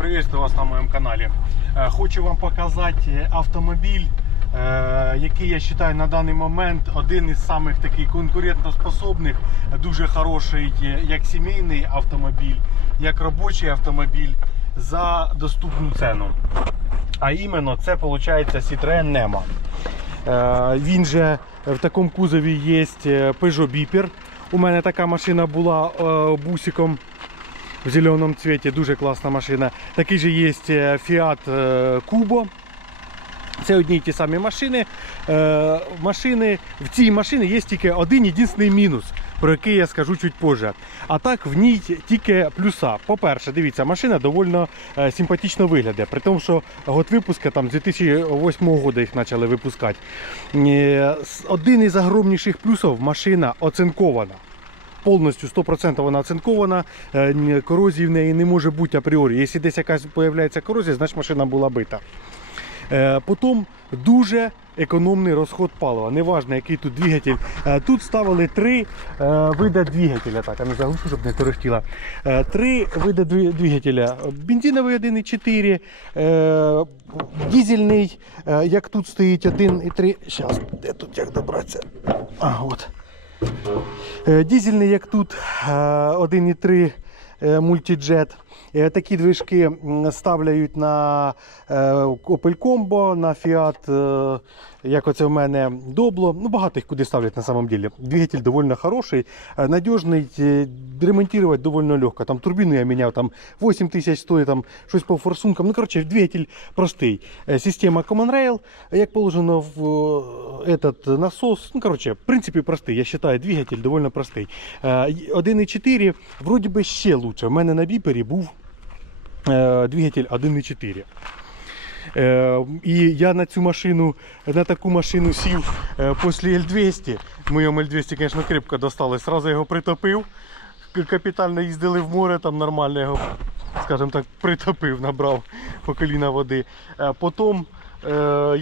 Приветствую вас на моєму каналі. Е, Хочу вам показати автомобіль, е, який я вважаю на даний момент один із самих таких конкурентоспособних, дуже хороший е, як сімейний автомобіль, як робочий автомобіль за доступну ціну. А іменно це виходить Citroen Nemo. Е, Він же в такому кузові є Peugeot Beeper. У мене така машина була е, бусиком в зеленому цвіті, дуже класна машина. Такий же є е, Fiat Kubo. Це одні й ті самі машини. Е, машини. В цій машині є тільки один єдиний мінус, про який я скажу чуть позже. А так в ній тільки плюса. По-перше, дивіться, машина доволі е, симпатично виглядає. При тому, що год випуску там з 2008 року їх почали випускати. Е, Один із огромніших плюсів машина оцинкована. Повністю 100% вона оцинкована, е, корозії в неї не може бути апріорі. Якщо десь якась з'являється корозія, значить машина була бита. Е, Потім дуже економний розход палива. Неважно, який тут двигатель. Е, Тут ставили три види двигателя. Так, я не заглушу, щоб не торохтіло. Е, Три види двигателя. Бензиновий 1,4, е, дизельний, е, як тут стоїть 1,3. Зараз, де тут як добратися? А, от. Е, Дізельний, як тут, е, 1,3 е, мультиджет. Е, Такі движки ставляють на е, Opel Combo, на Fiat, е, як оце в мене Добло. Ну, багато їх куди ставлять на самом деле. Двигатель доволі хороший, надіжний, ремонтувати доволі легко. Там турбіну я міняв, там 8 тисяч стоїть, там щось по форсункам. Ну, коротше, двигатель простий. Система Common Rail, як положено в этот насос. Ну, коротше, в принципі, простий. Я вважаю, двигатель доволі простий. Е, 1,4 вроді би ще лучше. У мене на біпері був двигатель 1,4. Е, і я на цю машину, на таку машину сів е, після L200. Моєму L200, звісно, крепко досталось. Сразу його притопив. Капітально їздили в море, там нормально його, скажімо так, притопив, набрав по коліна води. Е, потім е,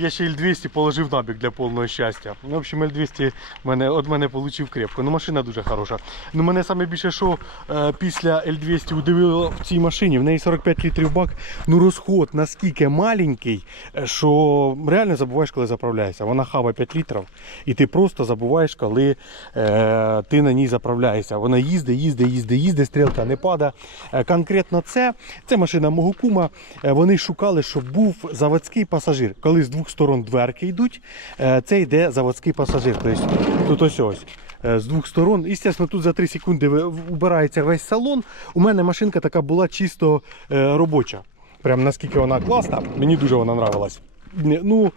я ще L200 положив набік для повного щастя. Ну, в общем, L200 мене, від мене отримав крепко. Ну, машина дуже хороша. Ну, мене саме більше, що е, після L200 удивило в цій машині, в неї 45 літрів бак. Ну, розход наскільки маленький, е, що реально забуваєш, коли заправляєшся. Вона хава 5 літрів, і ти просто забуваєш, коли е, ти на ній заправляєшся. Вона їздить, їздить, їздить, їздить, стрілка не падає. Е, конкретно це, це машина мого кума. Е, вони шукали, щоб був заводський пасажир. Коли з двох сторон дверки йдуть, е, це йде заводський пасажир. Тобто тут ось ось. е, З двох сторон. Естественно, тут за 3 секунди убирається весь салон. У мене машинка така була чисто е, робоча. Прям наскільки вона класна, мені дуже вона нравилась. Ну,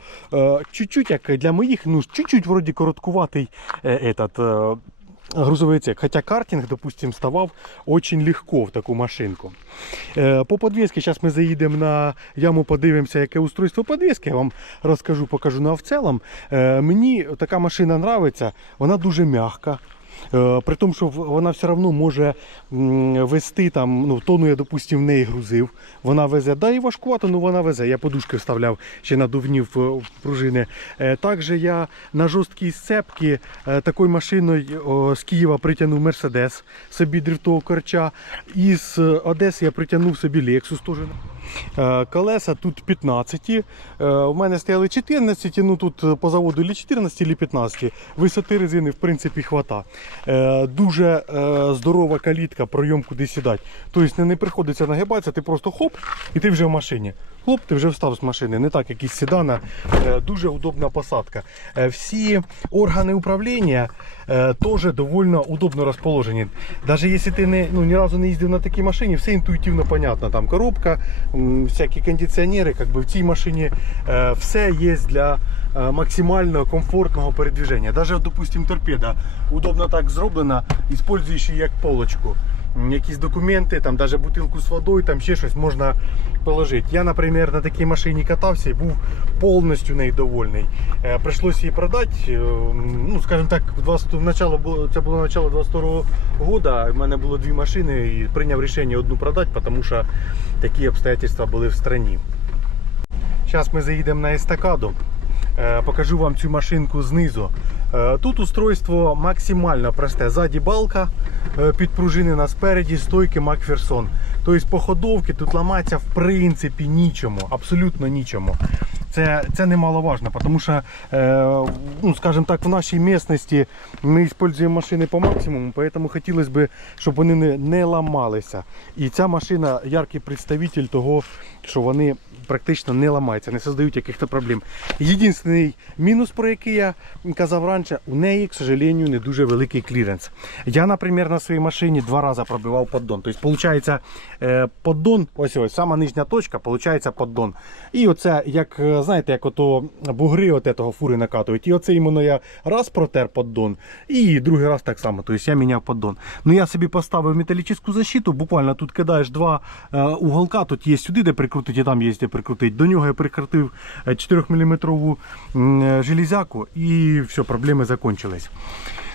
чуть-чуть, як для моїх, ну, чуть-чуть вроді короткуватий этот, е, отсек. Хотя картинг, допустим, ставав очень легко в таку машинку. Е, По подвісці, зараз ми заїдемо на яму, подивимося, яке устройство подвіски. Я вам розкажу, покажу. Ну, а в цілому е, мені така машина подобається, вона дуже м'яка. Е, При тому, що вона все одно може вести там, ну, тонну я, допустим, в неї грузив. Вона везе, да і важкувато, ну вона везе. Я подушки вставляв ще надувні в, в пружини. Е, Також я на жорсткій сцепці е, такою машиною з Києва притягнув Мерседес собі дрифтового корча. Із е, Одеси я притягнув собі Lexus теж. Е, Колеса тут 15. Е, У мене стояли 14, ну тут е, по заводу или 14, или 15. Висоти резини в принципі хвата. Е, Дуже е, здорова калітка, пройом куди сідати. Тобто не, приходиться нагибатися, ти просто хоп, і ти вже в машині. Хлоп, ти вже встав з машини. Не так, як із седана. Е, Дуже удобна посадка. Всі органи управління теж доволі удобно розположені. Навіть якщо ти не, ну, ні разу не їздив на такій машині, все інтуїтивно понятно. Там коробка, всякі кондиціонери, як би в цій машині все є для максимально комфортного передвіження. От, допустим, торпеда удобно так зроблена, використовуєш її як полочку. Якісь документи, там навіть бутилку з водою, там ще щось можна положити. Я, наприклад, на такій машині катався і був повністю нею довольний. Е, Прийшлося її продати. е, Ну, скажімо так, 20 начало це було начало 22 року. У мене було дві машини і прийняв рішення одну продати, тому що такі обстоятельства були в країні. Зараз ми заїдемо на естакаду. Е, Покажу вам цю машинку знизу. Е, Тут устройство максимально просте. Ззаді балка е, підпружинена спереді, стойки Макферсон. Тобто по ходовці тут ламається в принципі нічому, абсолютно нічому. Це, це немаловажно, тому що, е, ну, скажімо так, в нашій місцевості ми використовуємо машини по максимуму, тому хотілося б, щоб вони не, не ламалися. І ця машина яркий представитель того, що вони практично не ламаються, не создають якихось проблем. Єдиний мінус, про який я казав раніше, у неї, к сожалению, не дуже великий кліренс. Я, наприклад, на своїй машині два рази пробивав поддон. Тобто, виходить, е, поддон, ось ось, сама нижня точка, виходить поддон. І оце, як, е, знаєте, як ото бугри от этого фури накатують. І оце іменно я раз протер поддон, і другий раз так само. Тобто я міняв поддон. Ну я собі поставив металічну защиту, буквально тут кидаєш два е, уголка, тут є сюди, де прикрутити, і там є де прикрутити. До нього я прикрутив 4-мм железяку і все, проблеми закончились.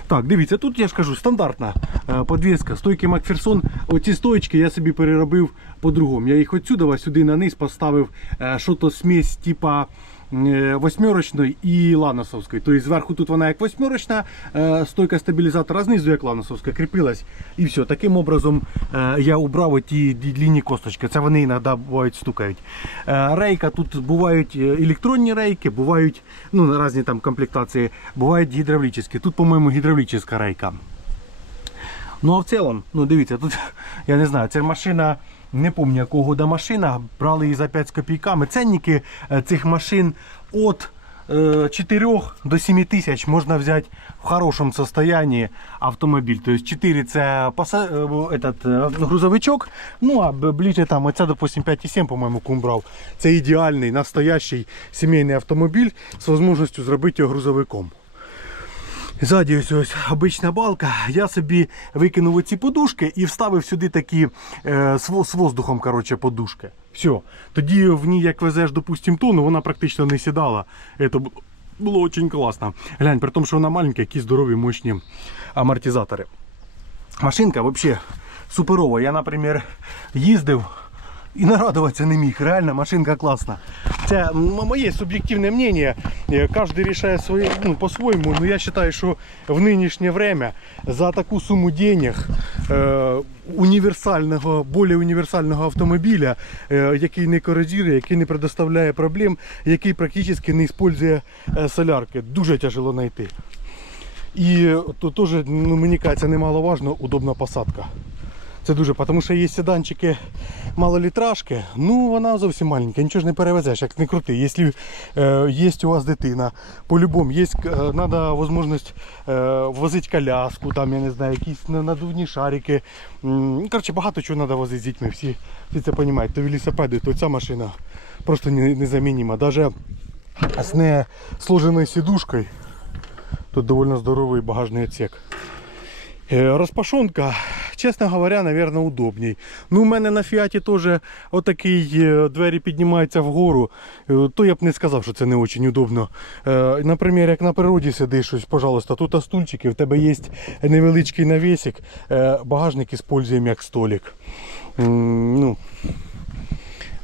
Так, дивіться, тут я ж кажу, стандартна е, подвіска, стойки Макферсон. Оці стоечки я собі переробив по-другому. Я їх отсюди сюди на низ поставив е, що то смесь типа восьмерочної і ланосовської. Тобто зверху тут вона як восьмерочна е, стойка стабілізатора, знизу як ланосовська, кріпилась. І все. Таким образом е, я убрав ді- длінні косточки. Це вони іноді бувають стукають. Рейка тут бувають електронні рейки, бувають ну, різні там комплектації, бувають гідравлічні. Тут, по-моєму, гідравлічна рейка. Ну а в цілому, ну дивіться, тут я не знаю, це машина, не пам'ятаю якого года машина, брали її за 5 з копійками. Ценники е, цих машин від 4 до 7 тисяч можна взяти в хорошому состоянии автомобіль. Тобто 4 це паса- е, этот, е, грузовичок, ну а ближче там, оця, допустим, 5,7, по-моєму, кум брав. Це ідеальний, настоящий сімейний автомобіль з можливістю зробити його грузовиком. Ззаді ось ось обична балка. Я собі викинув оці подушки і вставив сюди такі е, з, воздухом коротше, подушки. Все. Тоді в ній, як везеш, допустим, тонну, вона практично не сідала. Це було дуже класно. Глянь, при тому, що вона маленька, які здорові, мощні амортизатори. Машинка взагалі суперова. Я, наприклад, їздив і нарадуватися не міг. Реально, машинка класна. Це моє суб'єктивне мнение. Е, Кожен рішає своє, ну, по-своєму. Ну, я вважаю, що в нинішнє время за таку суму денег е, універсального, більш універсального автомобіля, е, який не корозірує, який не предоставляє проблем, який практично не використовує солярки, дуже тяжело знайти. І тут теж, ну, мені кажеться, немаловажно удобна посадка. Це дуже, тому що є седанчики малолітражки, ну вона зовсім маленька, нічого ж не перевезеш, як не крути. Якщо е, є у вас дитина, по-любому є, треба можливість е, возити коляску, там, я не знаю, якісь надувні шарики. Коротше, багато чого треба возити з дітьми, всі, всі це розуміють. То велосипеди, то ця машина просто незамінима. Навіть з не сложеною сідушкою Тут довольно здоровий багажний отсек. Е, Розпашонка, чесно говоря, наверное, удобней. Ну, у мене на Фіаті теж отакий е, двері піднімаються вгору. Е, То я б не сказав, що це не дуже удобно. Е, Наприклад, як на природі сидиш, пожалуйста, тут стульчики, в тебе є невеличкий навісик, е, багажник используємо як столик. Ну,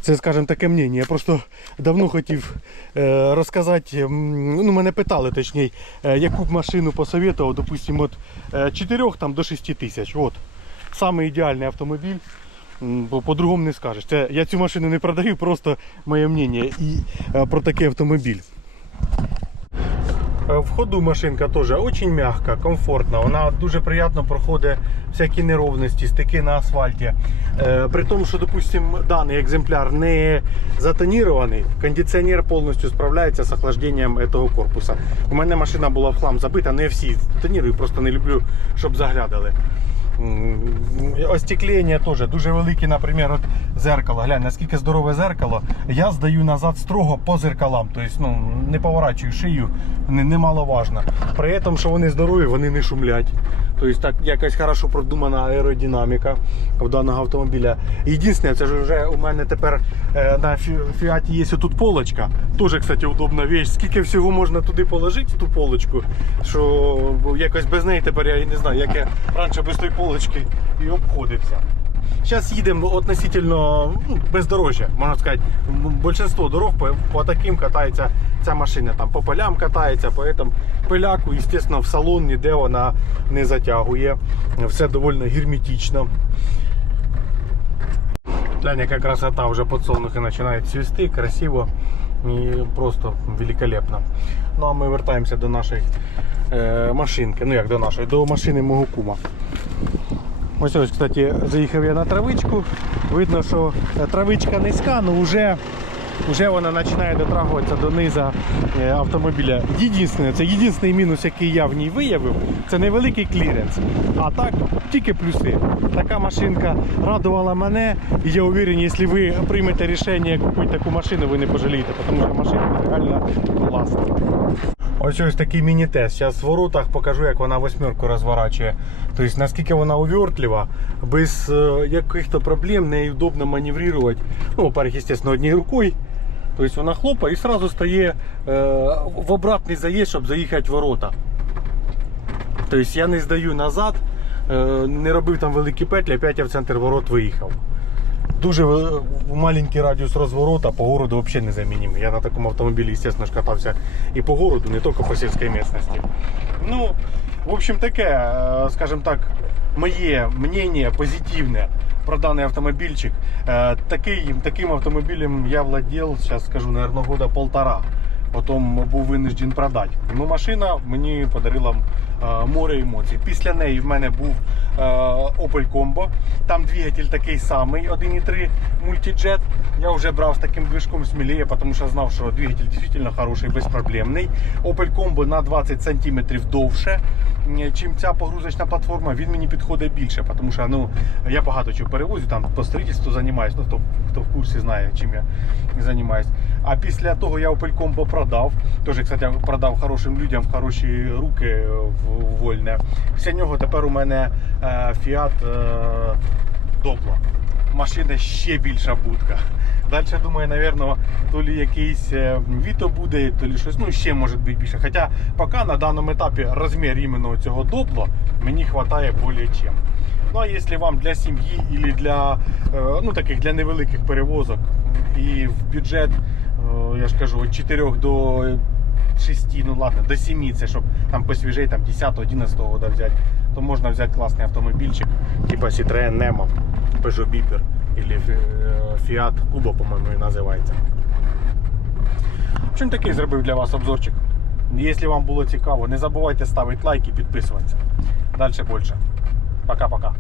це, скажімо, таке мнення. Я просто давно хотів е, розказати. Ну, мене питали точніше, е, яку б машину посоветував, допустимо, від 4 там, до 6 тисяч. От. Саме ідеальний автомобіль. Бо по-другому не скажеш. Це, я цю машину не продаю, просто моє мнення і е, про такий автомобіль. Е, В ходу машинка теж дуже м'яка, комфортна. Вона дуже приємно проходить всякі неровності, стики на асфальті. Е, При тому, що, допустим, даний екземпляр не затонірований, кондиціонер повністю справляється з охлажденням цього корпуса. У мене машина була в хлам забита, не всі тонірую, просто не люблю, щоб заглядали. Остеклення теж дуже велике, наприклад, от зеркало. Глянь, наскільки здорове зеркало. Я здаю назад строго по зеркалам. Тобто ну, не поворачую шию, немаловажно. При тому, що вони здорові, вони не шумлять. Тобто так якась хорошо продумана аеродинаміка в даного автомобіля. Єдине, це ж вже у мене тепер е, на Фіаті є тут полочка. Теж, кстати, удобна вещь. Скільки всього можна туди положити, ту полочку, що якось без неї тепер я і не знаю, як я раніше без тої полочки і обходився. Зараз їдемо относительно ну, бездорожжя, можна сказати. М, Большинство дорог по, по таким катається ця машина. Там по полям катається, по этому пиляку, звісно, в салон ніде вона не затягує. Все доволі герметично. Глянь, яка красота, вже подсолнухи починають цвісти, красиво і просто великолепно. Ну а ми вертаємося до нашої е, машинки. Ну як до нашої, до машини мого кума. Ось ось, кстати, заїхав я на травичку. Видно, що травичка низька, але вже, вже вона починає дотрагуватися до низа е, автомобіля. Єдине, це єдиний мінус, який я в ній виявив, це невеликий кліренс. А так, тільки плюси. Така машинка радувала мене. І я уверен, якщо ви приймете рішення купити таку машину, ви не пожалієте, тому що машина реально класна. Ось ось такий міні-тест. Зараз в воротах покажу, як вона восьмерку розворачує. Тобто наскільки вона увертлива, без е, яких-то проблем нею удобно маневрувати. Ну, во-первых, естественно, однією рукою. Тобто вона хлопає і одразу стає е, в обратний заїзд, щоб заїхати в ворота. Тобто я не здаю назад, е, не робив там великі петлі, опять я в центр ворот виїхав. Дуже маленький радіус розворота по городу взагалі незамінний. Я на такому автомобілі, звісно катався і по городу, не тільки по сільській місцевості. Ну, в общем, таке, е, скажімо так, моє мнение позитивне про даний автомобильчик. Е, Такий, таким автомобилем я владел, сейчас скажу, наверное, года полтора. Потом был вынужден продать. Но машина мне подарила море емоцій. Після неї в мене був е, Opel Combo. Там двигатель такий самий, 1.3 мультиджет. Я вже брав з таким движком сміліє, тому що знав, що двигатель дійсно хороший, безпроблемний. Opel Combo на 20 см довше, чим ця погрузочна платформа. Він мені підходить більше, тому що ну, я багато чого перевозю, там по строїтельству займаюся. Ну, хто, хто в курсі знає, чим я займаюся. А після того я Opel Combo продав. Теж, кстати, продав хорошим людям в хороші руки в вольне. Після нього тепер у мене е, Fiat е, Doblo. Машина ще більша будка. Далі, думаю, напевно, то лі якийсь е, Vito буде, то лі щось, ну ще може бути більше. Хоча поки на даному етапі розмір іменно цього допло мені вистачає більше чим. Ну а якщо вам для сім'ї або для, е, ну, таких для невеликих перевозок і в бюджет, е, я ж кажу, від 4 до 6, ну ладно, до 7, це щоб там посвіжей, там 10-11 года взяти, то можна взяти класний автомобільчик, типа Citroen Nemo, Peugeot Beeper или е, Fiat Kubo, по-моєму, і називається. Общем, такий зробив для вас обзорчик. Якщо вам було цікаво, не забувайте ставити лайк і підписуватися. Далі більше. Пока-пока.